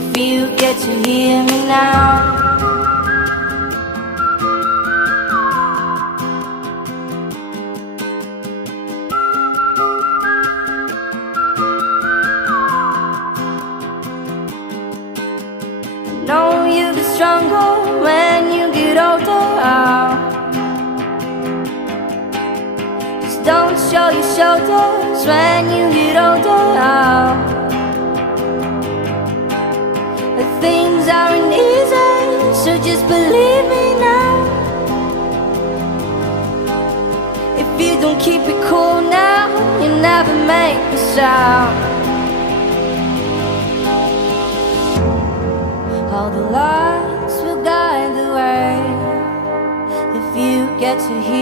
if you get to hear me now. I know you'll be stronger when you get older. Just don't show your shoulders when you get older. But things aren't easy, so just believe me now. If you don't keep it cool now, you'll never make a sound. All the lights will guide the way if you get to hear